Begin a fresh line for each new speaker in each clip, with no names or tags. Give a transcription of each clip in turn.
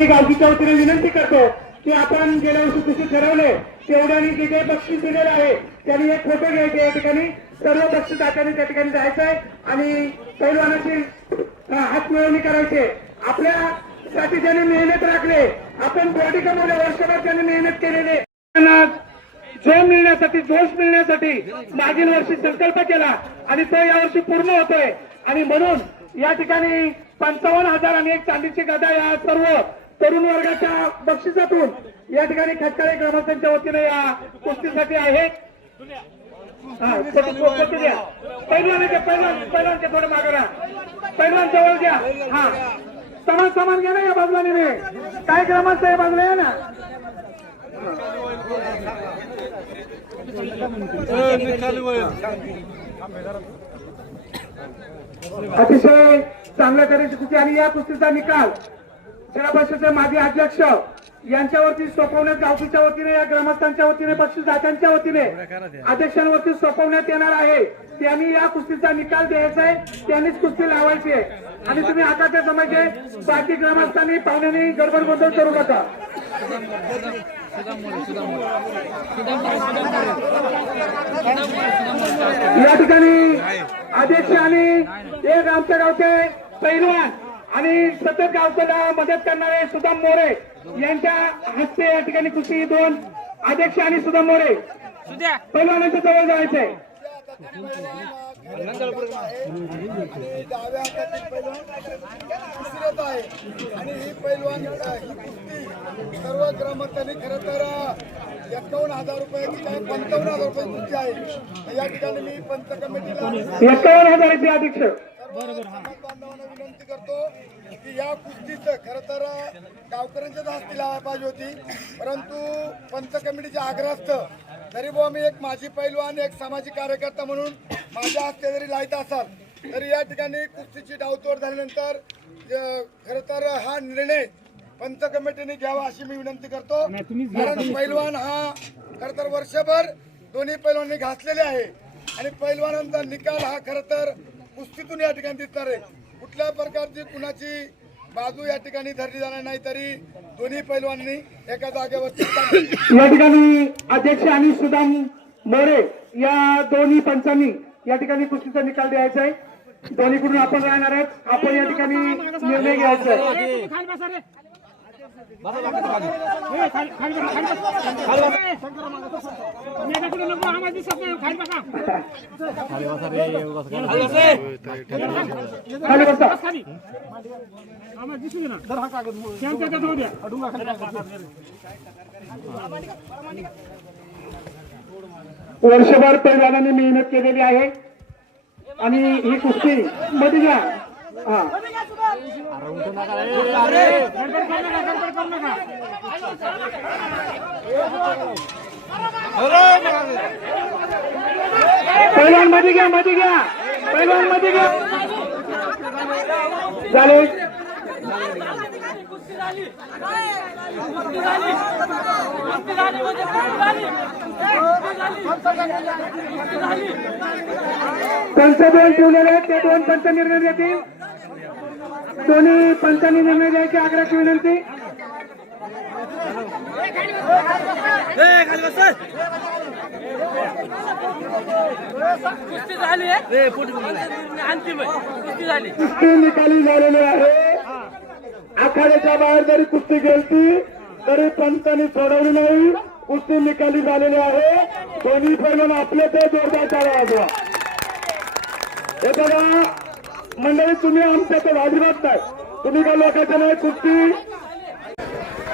मी गावकीच्या वतीने विनंती करतो की आपण गेल्या वर्षी जसे ठरवले तेवढ्याने जे काही बक्षीस दिलेलं आहे त्यांनी एक फोटो घ्यायचे या ठिकाणी. सर्व बक्षीसदात्यांनी त्या ठिकाणी जायचं आहे आणि पैलवानाची हात मिळवणी करायचे. आपल्यासाठी ज्यांनी मेहनत राखले आपण बॉडी कमवल्या वर्षभर त्यांनी मेहनत केलेले जो त्यांना मिळण्यासाठी जोश मिळण्यासाठी मागील वर्षी संकल्प केला आणि तो यावर्षी पूर्ण होतोय. आणि म्हणून या ठिकाणी पंचावन्न हजार आणि एक चांदीची गदा या सर्व तरुण वर्गाच्या बक्षिसातून या ठिकाणी खटकाळे ग्रामस्थांच्या वतीने या कुस्तीसाठी आहे. हा, येते, थोडे मागे राहा. जवळ घ्या. हा. समान समान घ्या ना या बाजूला नेहमी. काय ग्रामस्थ या बाजूला? या ना. अतिशय चांगल्या तऱ्हेची कुस्ती आणि या कुस्तीचा निकाल जिल्हा परिषदेचे माजी अध्यक्ष यांच्यावरती सोपवण्यात गावकीच्या वतीने या ग्रामस्थांच्या वतीने बक्षीसदात्यांच्या वतीने अध्यक्षांवरती सोपवण्यात येणार आहे. त्यांनी या कुस्तीचा निकाल द्यायचा आहे. त्यांनीच कुस्ती लावायची आहे. आणि तुम्ही आता ते समजे बाकी ग्रामस्थांनी पाहुण्यांनी गडबड गोंधळ करू नका. या ठिकाणी अध्यक्ष आणि एक आमच्या गावचे पैलवान आणि सतत गावच्याला मदत करणारे सुदाम मोरे यांच्या हस्ते या ठिकाणी कुस्ती दोन अध्यक्ष आणि सुदाम मोरे पैलवानांच्या जवळ जायचंय.
आणि ही पैलवान ही कुस्ती सर्व ग्रामस्थांनी खरं तर एकावन्न हजार रुपयाची काय पंचावन्न हजार रुपये कुस्ती आहे या ठिकाणी मी पंच कमिटीला
एकावन्न हजाराचे अध्यक्ष.
समाज बांधवांना विनंती करतो की या कुस्तीचं खरं तर गावकऱ्यांच्याच हस्ती लावायला पाहिजे होती. परंतु पंच कमिटीच्या आग्रहास्तव जरी बुवा मी एक माजी पैलवान एक सामाजिक कार्यकर्ता म्हणून माझ्या हस्ते जरी लाईत असाल तरी या ठिकाणी कुस्तीची डावतोड झाल्यानंतर खरं तर हा निर्णय पंच कमिटीने घ्यावा अशी मी विनंती करतो. कारण पैलवान हा खरं तर वर्षभर दोन्ही पैलवानांनी घासलेले आहे. आणि पैलवानांचा निकाल हा खरं तर कुस्तीतून या ठिकाणी दिसणार आहे. कुठल्या प्रकारची कुणाची बाजू या ठिकाणी धरली जाणार नाही तरी दोन्ही पैलवानांनी एका जागेवरती थांबावे.
या ठिकाणी अध्यक्ष आणि सुदाम मोरे या दोन्ही पंचांनी या ठिकाणी कुस्तीचा निकाल द्यायचा आहे. दोन्हीकडून आपण राहणार आहोत. आपण या ठिकाणी निर्णय घ्यायचा आहे. वर्षभर परिवाराने मेहनत केलेली आहे. आणि ही कुस्ती मध्ये घ्या. हा. पैलवानमध्ये घ्या मध्ये घ्या. पैलवानमध्ये घ्या. झाले. पंच दोन ठेवलेले आहेत. ते दोन पंच निर्णय देतील. दोन्ही पंचांनी निर्णय द्यायची आग्रहाची विनंती.
कुस्ती झाली आहे अंतिम आहे कुस्ती झाली.
कुस्ती निकाली झालेली आहे. आखाड्याच्या बाहेर जरी कुस्ती गेलती तरी पंचांनी सोडवली नाही. कुस्ती निकाली झालेली आहे. दोन्ही पैलवान आपले ते जोरदार टाळा वाजवा. हे बघा मंडळी तुम्ही आमच्या तर अजिबात नाही. तुम्ही का लोकांच्या नाही कुस्ती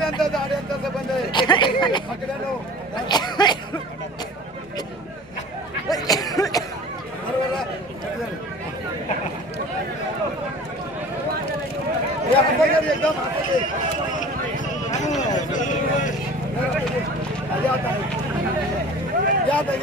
खेकड्यांचा जाड्यांचा संबंध आहे. खेकड्यांनो एकदम याद आहे